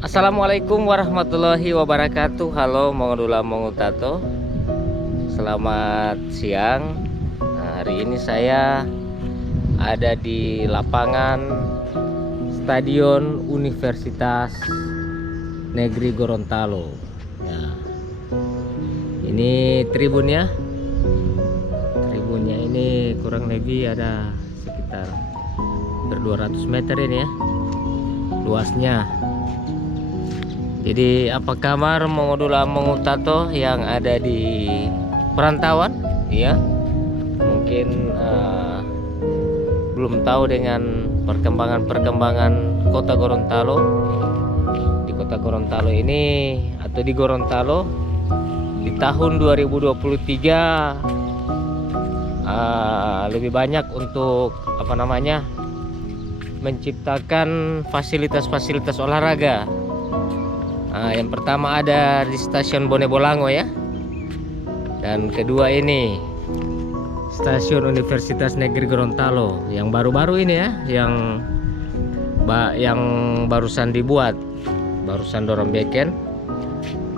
Assalamualaikum warahmatullahi wabarakatuh. Halo Mongodula Mongutato. Selamat siang. Hari ini saya ada di lapangan Stadion Universitas Negeri Gorontalo. Ya. Ini tribunnya. Tribunnya ini kurang lebih ada sekitar 200 meter ini ya luasnya. Jadi apa kabar Mongodula Mongutato yang ada di perantauan ya? Mungkin belum tahu dengan perkembangan Kota Gorontalo. Di Kota Gorontalo ini atau di Gorontalo di tahun 2023 lebih banyak untuk menciptakan fasilitas-fasilitas olahraga. Yang pertama ada di stasiun Bone Bolango ya, dan kedua ini stasiun Universitas Negeri Gorontalo yang baru-baru ini ya, yang barusan dibuat, barusan dorong beken.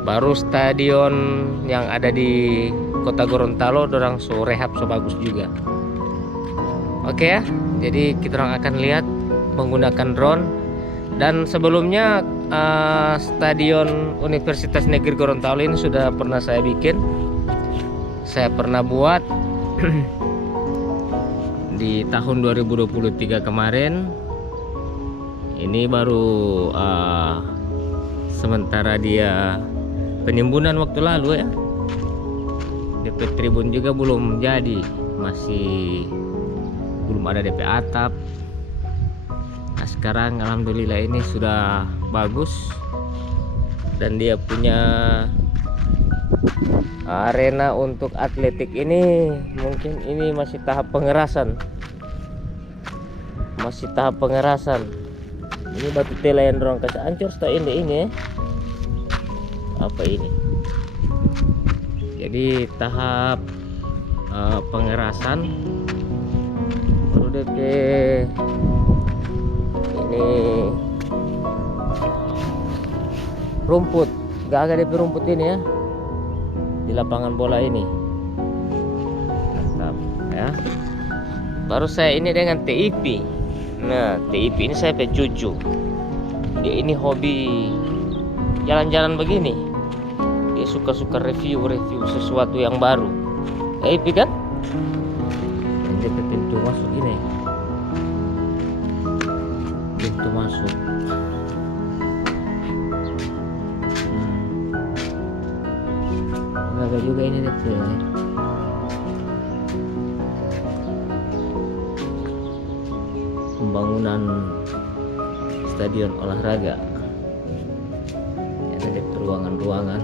Baru stadion yang ada di Kota Gorontalo dorang so rehab so bagus juga. Oke ya, jadi kita akan lihat menggunakan drone. Dan sebelumnya Stadion Universitas Negeri Gorontalo ini sudah pernah saya bikin. Saya pernah buat di tahun 2023 kemarin. Ini baru sementara dia penimbunan waktu lalu ya. DP tribun juga belum jadi, masih belum ada DP atap. Nah, sekarang alhamdulillah ini sudah bagus, dan dia punya arena untuk atletik ini. Mungkin ini masih tahap pengerasan, ini batu tela yang dorong kasih ancur setelah ini apa ini. Jadi tahap pengerasan baru DP ini rumput, gak ada DP rumput ini ya di lapangan bola ini. Mantap ya. Baru saya ini dengan TIP. Nah, TIP ini saya pe cucu. Dia ini hobi jalan-jalan begini. Dia suka-suka review sesuatu yang baru. TIP kan? Dan DP pintu masuk ini. Pintu masuk. Ada juga ini deh. Pembangunan stadion olahraga. Ada ruangan-ruangan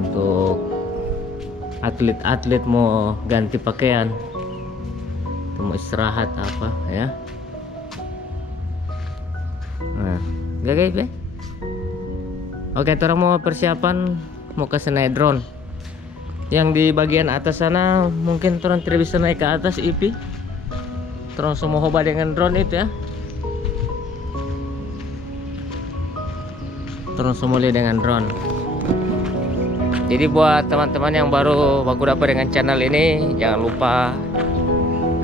untuk atlet-atlet mau ganti pakaian, mau istirahat apa ya. Nah, gak guys ya. Oke, orang mau persiapan mau ke naik drone. Yang di bagian atas sana mungkin orang tidak bisa naik ke atas IP. Terus semua coba dengan drone itu ya. Terus semua lihat dengan drone. Jadi buat teman-teman yang baru baku dapat dengan channel ini, jangan lupa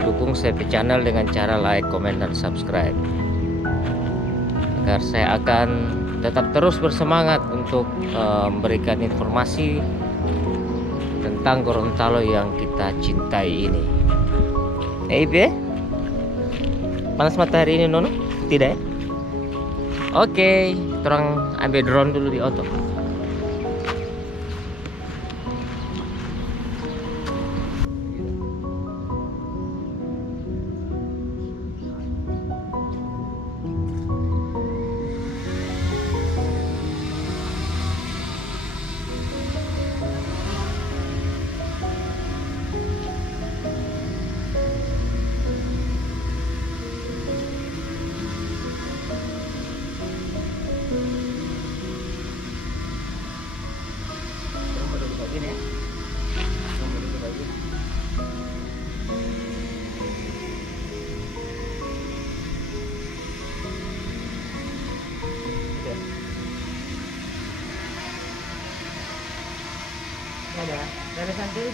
dukung saya di channel dengan cara like, komen, dan subscribe, agar saya akan tetap terus bersemangat untuk memberikan informasi tentang Gorontalo yang kita cintai ini. Ibe, panas matahari ini Nono? Tidak ya? Oke, terang ambil drone dulu di auto. ada dari santai.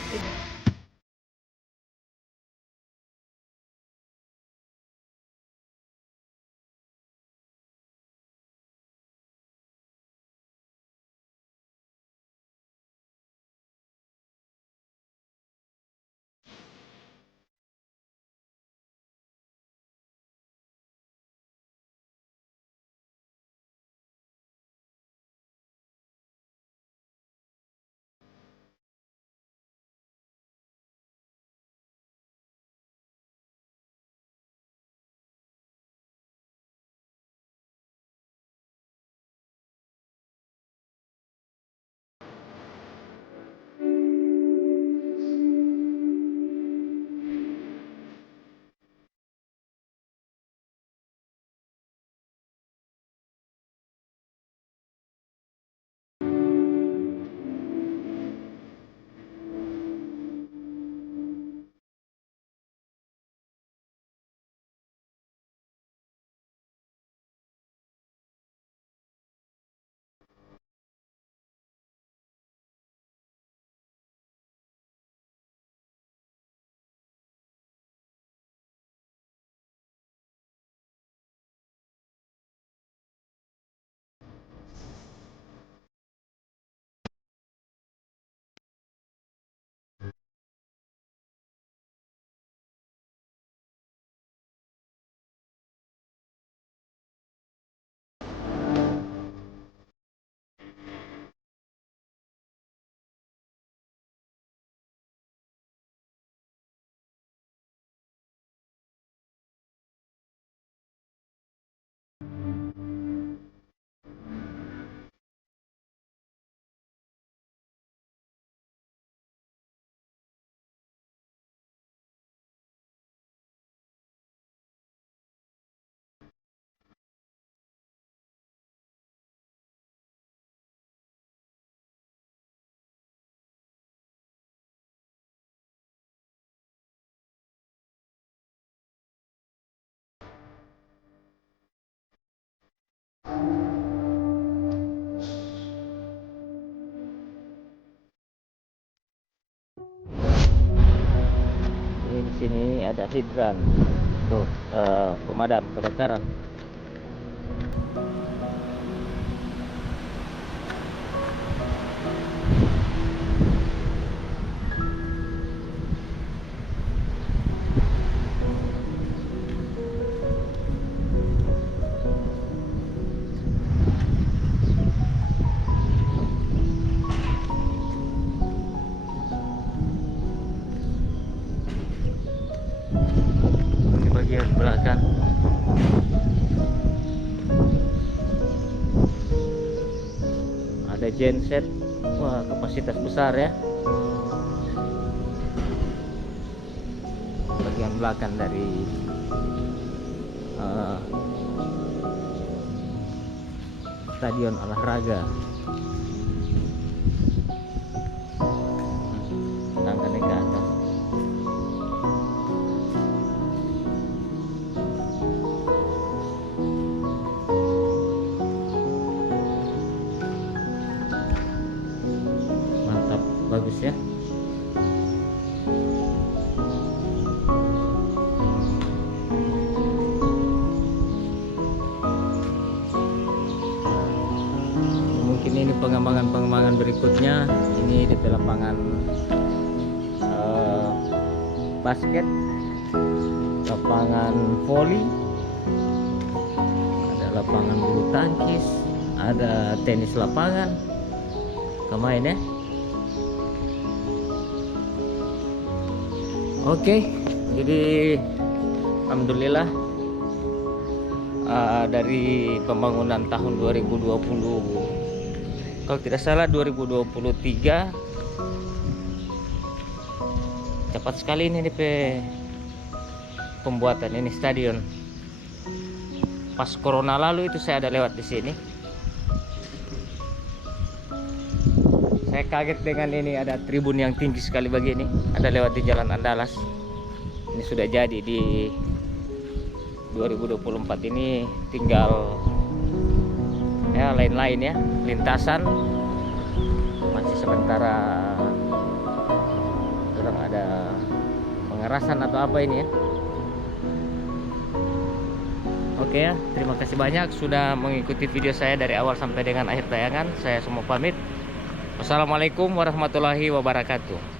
Di sini ada hidran tuh, pemadam kebakaran. Ini bagian belakang. Ada genset, wah kapasitas besar ya. Bagian belakang dari stadion olahraga. Tangga ke atas. Mantap, bagus ya. Mungkin ini pengembangan berikutnya. Ini di lapangan basket, lapangan voli, ada lapangan bulu tangkis, ada tenis lapangan, kemain ya. Oke, jadi alhamdulillah dari pembangunan tahun 2020, kalau tidak salah 2023, cepat sekali ini pembuatan ini stadion. Pas corona lalu itu saya ada lewat di sini. Saya kaget dengan ini, ada tribun yang tinggi sekali begini. Ada lewat di Jalan Andalas. Ini sudah jadi di 2024 ini, tinggal ya lain-lain ya, lintasan masih sementara orang ada pengerasan atau apa ini ya. Oke ya, terima kasih banyak sudah mengikuti video saya dari awal sampai dengan akhir tayangan. Saya semua pamit. Wassalamualaikum warahmatullahi wabarakatuh.